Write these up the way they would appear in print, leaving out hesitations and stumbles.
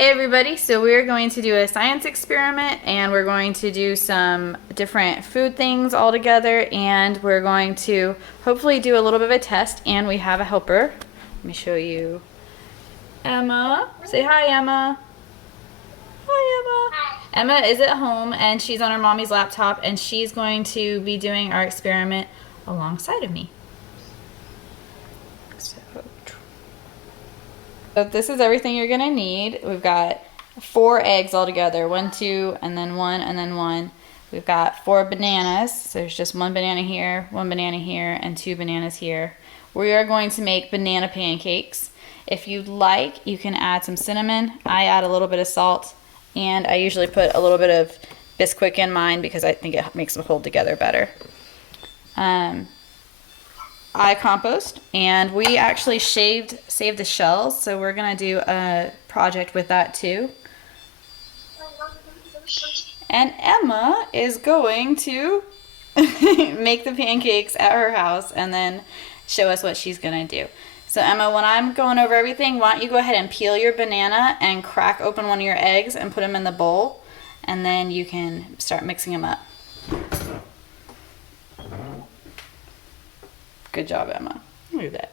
Hey everybody, so we're going to do a science experiment and we're going to do some different food things all together and we're going to hopefully do a little bit of a test and we have a helper. Let me show you Emma. Say hi, Emma. Hi, Emma. Hi. Emma is at home and she's on her mommy's laptop and she's going to be doing our experiment alongside of me. So this is everything you're gonna need. We've got 4 eggs all together. 1, 2, and then 1, and then 1. We've got 4 bananas. So there's just 1 banana here, 1 banana here, and 2 bananas here. We are going to make banana pancakes. If you'd like, you can add some cinnamon. I add a little bit of salt, and I usually put a little bit of Bisquick in mine because I think it makes them hold together better. I compost, and we actually saved the shells, so we're gonna do a project with that too. And Emma is going to make the pancakes at her house and then show us what she's gonna do. So Emma, when I'm going over everything, why don't you go ahead and peel your banana and crack open one of your eggs and put them in the bowl, and then you can start mixing them up. Good job, Emma. Look at that.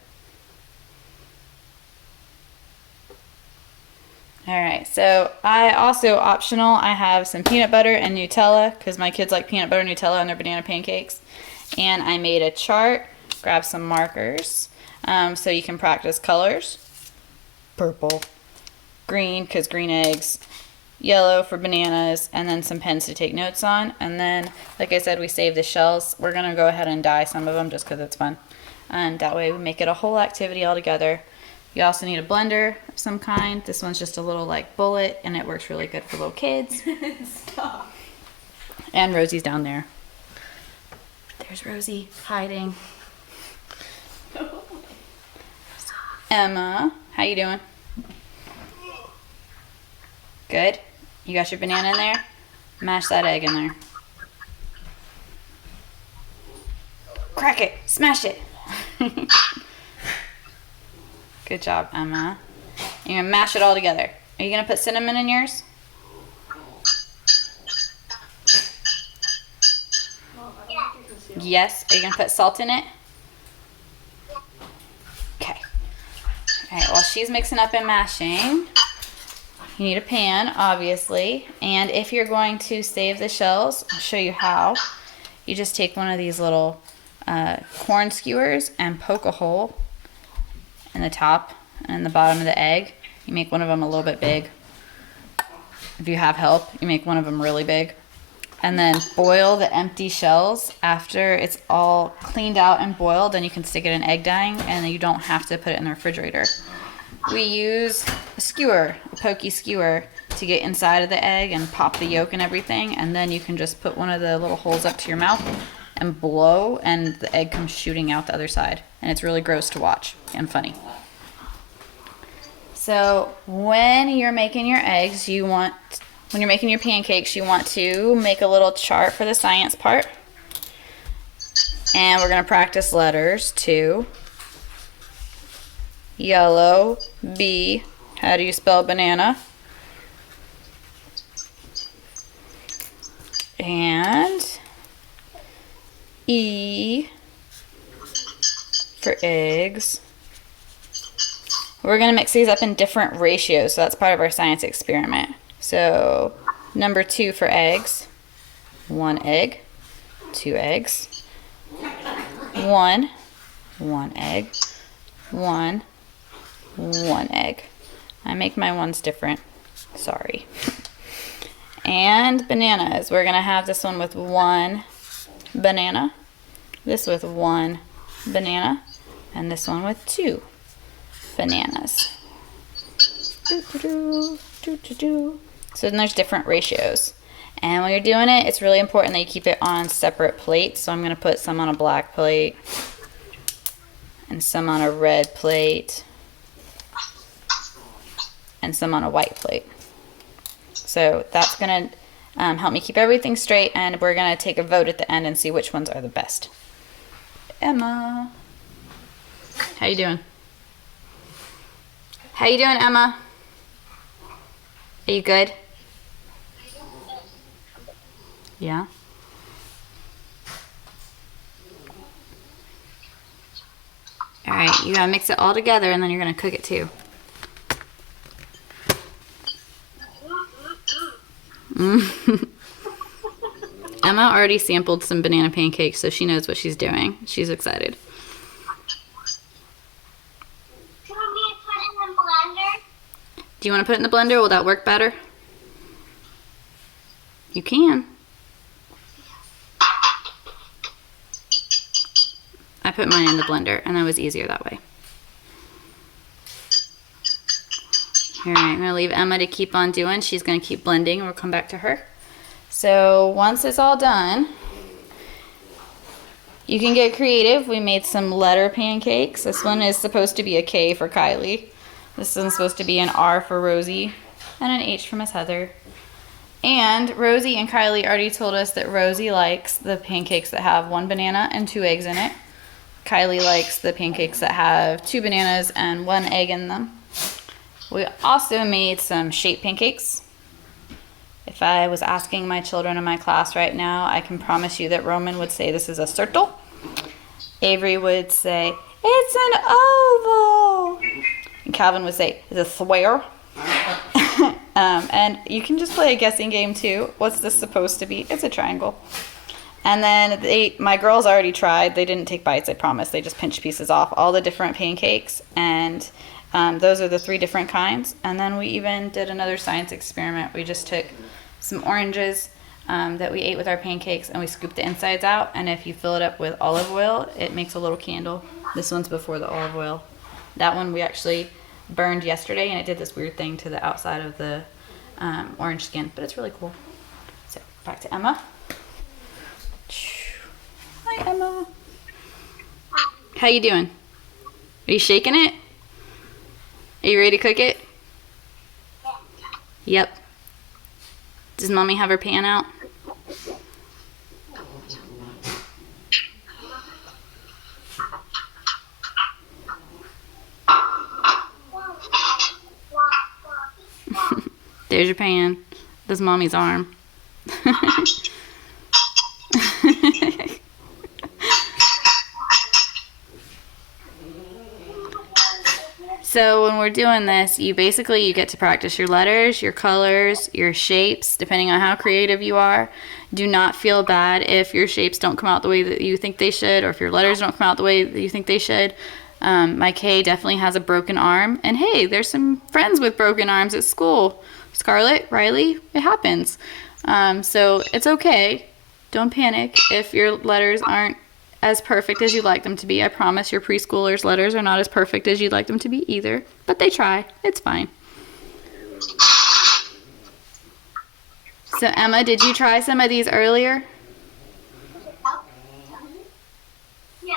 All right, so I also, optional, I have some peanut butter and Nutella because my kids like peanut butter and Nutella on their banana pancakes. And I made a chart, grab some markers so you can practice colors. Purple, green because green eggs, yellow for bananas, and then some pens to take notes on. And then, like I said, we saved the shells. We're gonna go ahead and dye some of them just because it's fun. And that way we make it a whole activity all together. You also need a blender of some kind. This one's just a little like bullet and it works really good for little kids. Stop. And Rosie's down there. There's Rosie hiding. Emma, how you doing? Good? You got your banana in there? Mash that egg in there. Crack it, smash it. Good job, Emma. You're gonna mash it all together. Are you gonna put cinnamon in yours? Yes. Are you gonna put salt in it? Okay. Alright, while she's mixing up and mashing, you need a pan, obviously. And if you're going to save the shells, I'll show you how. You just take one of these little corn skewers and poke a hole in the top and the bottom of the egg. You make one of them a little bit big. If you have help, you make one of them really big. And then boil the empty shells. After it's all cleaned out and boiled, then you can stick it in egg dyeing and you don't have to put it in the refrigerator. We use a skewer, a pokey skewer, to get inside of the egg and pop the yolk and everything, and then you can just put one of the little holes up to your mouth and blow, and the egg comes shooting out the other side. And it's really gross to watch and funny. So when you're making your eggs, when you're making your pancakes, you want to make a little chart for the science part. And we're going to practice letters too. Yellow, B. How do you spell banana? And E for eggs. We're going to mix these up in different ratios, so that's part of our science experiment. So number 2 for eggs. 1 egg, 2 eggs. 1 egg, 1 egg. I make my ones different. Sorry. And bananas. We're going to have this one with 1 banana, this with 1 banana, and this one with 2 bananas. So then there's different ratios. And when you're doing it, it's really important that you keep it on separate plates. So I'm going to put some on a black plate and some on a red plate and some on a white plate. So that's going to help me keep everything straight, and we're going to take a vote at the end and see which ones are the best. Emma. How you doing? How you doing, Emma? Are you good? Yeah. All right, you gotta mix it all together and then you're gonna cook it too. Emma already sampled some banana pancakes, so she knows what she's doing. She's excited. Can we put it in the blender? Do you want to put it in the blender? Will that work better? You can. I put mine in the blender, and that was easier that way. All right, I'm gonna leave Emma to keep on doing. She's gonna keep blending, and we'll come back to her. So once it's all done, you can get creative. We made some letter pancakes. This one is supposed to be a K for Kylie. This one's supposed to be an R for Rosie, and an H for Miss Heather. And Rosie and Kylie already told us that Rosie likes the pancakes that have 1 banana and 2 eggs in it. Kylie likes the pancakes that have 2 bananas and 1 egg in them. We also made some shape pancakes. If I was asking my children in my class right now, I can promise you that Roman would say this is a circle. Avery would say, it's an oval. And Calvin would say, it's a square. And you can just play a guessing game too. What's this supposed to be? It's a triangle. And then my girls already tried. They didn't take bites, I promise. They just pinched pieces off all the different pancakes. And those are the 3 different kinds. And then we even did another science experiment. We just took some oranges that we ate with our pancakes and we scooped the insides out. And if you fill it up with olive oil, it makes a little candle. This one's before the olive oil. That one we actually burned yesterday and it did this weird thing to the outside of the orange skin. But it's really cool. So back to Emma. Hi, Emma. How you doing? Are you shaking it? Are you ready to cook it? Yep. Does Mommy have her pan out? There's your pan. That's Mommy's arm. So when we're doing this, you get to practice your letters, your colors, your shapes, depending on how creative you are. Do not feel bad if your shapes don't come out the way that you think they should, or if your letters don't come out the way that you think they should. My Kay definitely has a broken arm. And hey, there's some friends with broken arms at school. Scarlett, Riley, it happens. So it's okay. Don't panic if your letters aren't as perfect as you'd like them to be. I promise your preschoolers' letters are not as perfect as you'd like them to be either. But they try. It's fine. So Emma, did you try some of these earlier? Yeah.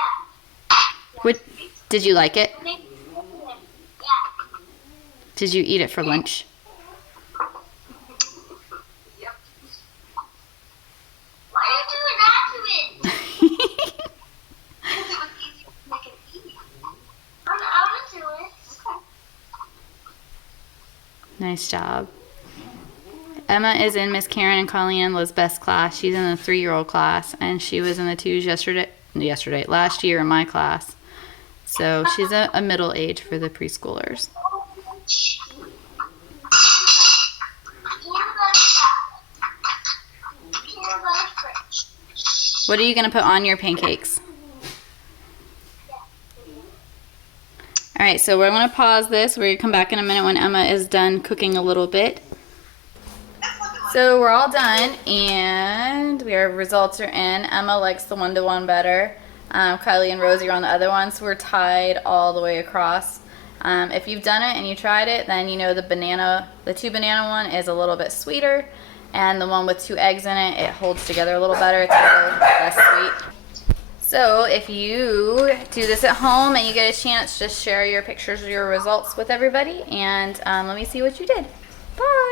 Did you like it? Yeah. Did you eat it for lunch? Yep. Why are you doing that to it? Because it was easy to make it easy. I want to do it. Okay. Nice job. Emma is in Miss Karen and Colleen and Liz's best class. She's in the 3-year-old class, and she was in the 2s last year in my class. So she's a middle age for the preschoolers. What are you going to put on your pancakes? All right, so we're going to pause this. We're going to come back in a minute when Emma is done cooking a little bit. So we're all done, and our results are in. Emma likes the 1-to-1 better. Kylie and Rosie are on the other one, so we're tied all the way across. If you've done it and you tried it, then you know the 2 banana one is a little bit sweeter, and the one with 2 eggs in it, it holds together a little better. It's a little less sweet. So if you do this at home and you get a chance, just share your pictures of your results with everybody, and let me see what you did. Bye!